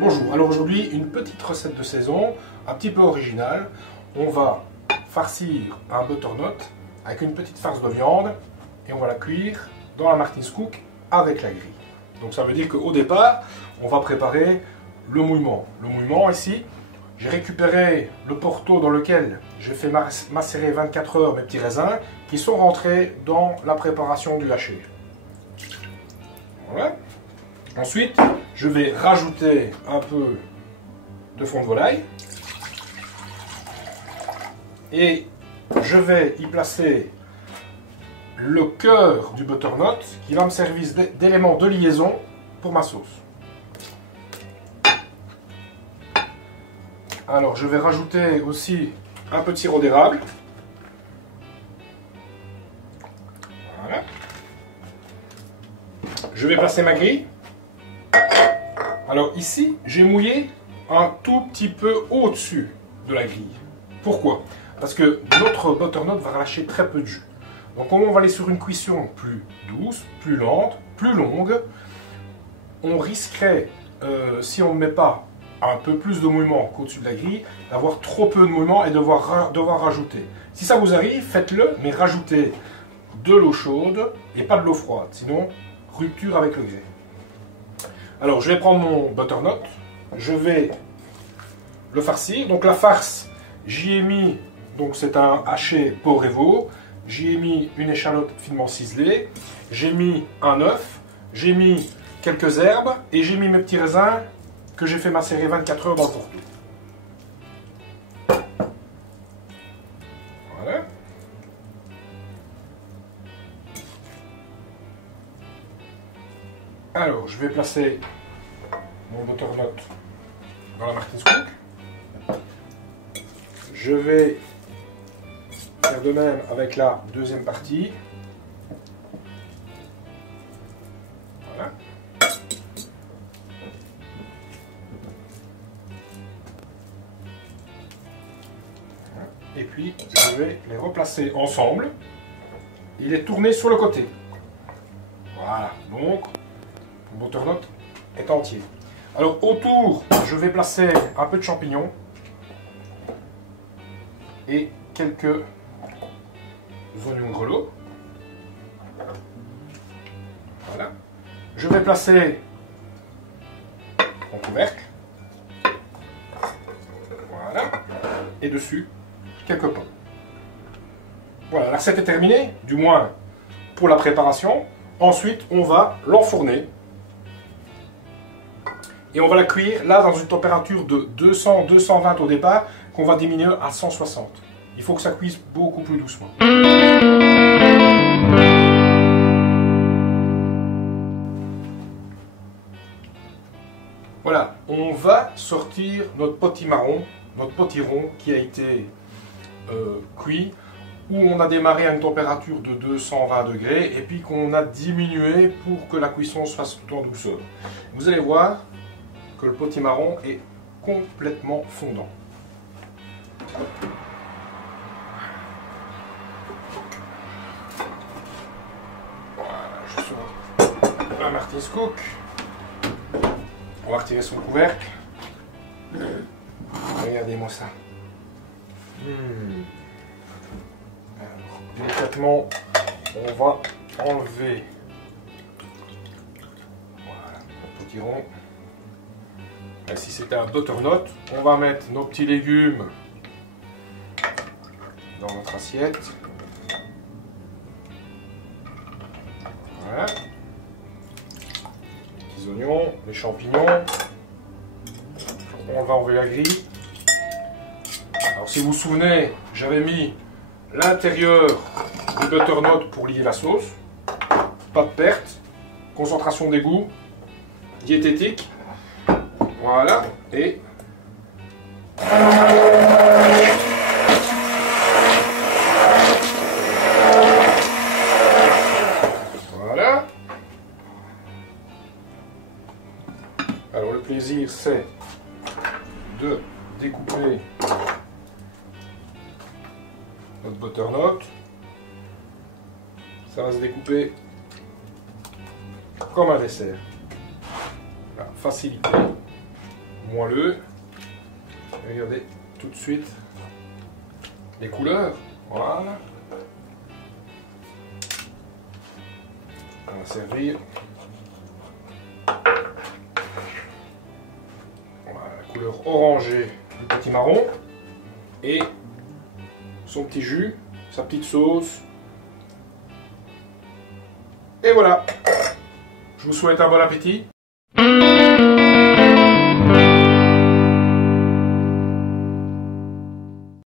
Bonjour, alors aujourd'hui une petite recette de saison, un petit peu originale. On va farcir un butternut avec une petite farce de viande et on va la cuire dans la Martin's Cook avec la grille. Donc ça veut dire qu'au départ, on va préparer le mouillement. Le mouillement ici, j'ai récupéré le porto dans lequel j'ai fait macérer 24 heures mes petits raisins qui sont rentrés dans la préparation du haché. Voilà. Ensuite, je vais rajouter un peu de fond de volaille et je vais y placer le cœur du butternut qui va me servir d'élément de liaison pour ma sauce. Alors, je vais rajouter aussi un peu de sirop d'érable. Voilà. Je vais placer ma grille. Alors ici, j'ai mouillé un tout petit peu au-dessus de la grille. Pourquoi? Parce que notre butternut va relâcher très peu de jus. Donc comme on va aller sur une cuisson plus douce, plus lente, plus longue, on risquerait, si on ne met pas un peu plus de mouillement qu'au-dessus de la grille, d'avoir trop peu de mouillement et devoir rajouter. Si ça vous arrive, faites-le, mais rajoutez de l'eau chaude et pas de l'eau froide, sinon rupture avec le grès. Alors, je vais prendre mon butternut, je vais le farcir. Donc, la farce, j'y ai mis, donc c'est un haché porc et veau, j'y ai mis une échalote finement ciselée, j'ai mis un œuf, j'ai mis quelques herbes et j'ai mis mes petits raisins que j'ai fait macérer 24 heures dans le porto. Voilà. Alors, je vais placer mon butternut dans la Martin's Cook. Je vais faire de même avec la deuxième partie. Voilà. Et puis, je vais les replacer ensemble et les tourner sur le côté. Voilà, donc le butternut est entier. Alors autour, je vais placer un peu de champignons et quelques oignons grelots. Voilà. Je vais placer mon couvercle. Voilà. Et dessus, quelques pommes. Voilà, la recette est terminée, du moins pour la préparation. Ensuite, on va l'enfourner. Et on va la cuire, là, dans une température de 200-220 au départ, qu'on va diminuer à 160. Il faut que ça cuise beaucoup plus doucement. Voilà, on va sortir notre potimarron, notre potiron qui a été cuit, où on a démarré à une température de 220 degrés et puis qu'on a diminué pour que la cuisson se fasse tout en douceur. Vous allez voir que le potimarron est complètement fondant. Voilà, je sors la Martin's Cook. On va retirer son couvercle. Regardez-moi ça. Alors, délicatement, on va enlever voilà, le potiron. Si c'était un butternut, on va mettre nos petits légumes dans notre assiette. Voilà. Les petits oignons, les champignons. On va enlever la grille. Alors si vous vous souvenez, j'avais mis l'intérieur du butternut pour lier la sauce. Pas de perte. Concentration des goûts. Diététique. Voilà, et voilà. Alors le plaisir c'est de découper notre butternut. Ça va se découper comme un dessert. facilité. Moelleux. Regardez tout de suite les couleurs. Voilà. On va servir. Voilà, la couleur orangée du petit marron. Et son petit jus, sa petite sauce. Et voilà. Je vous souhaite un bon appétit.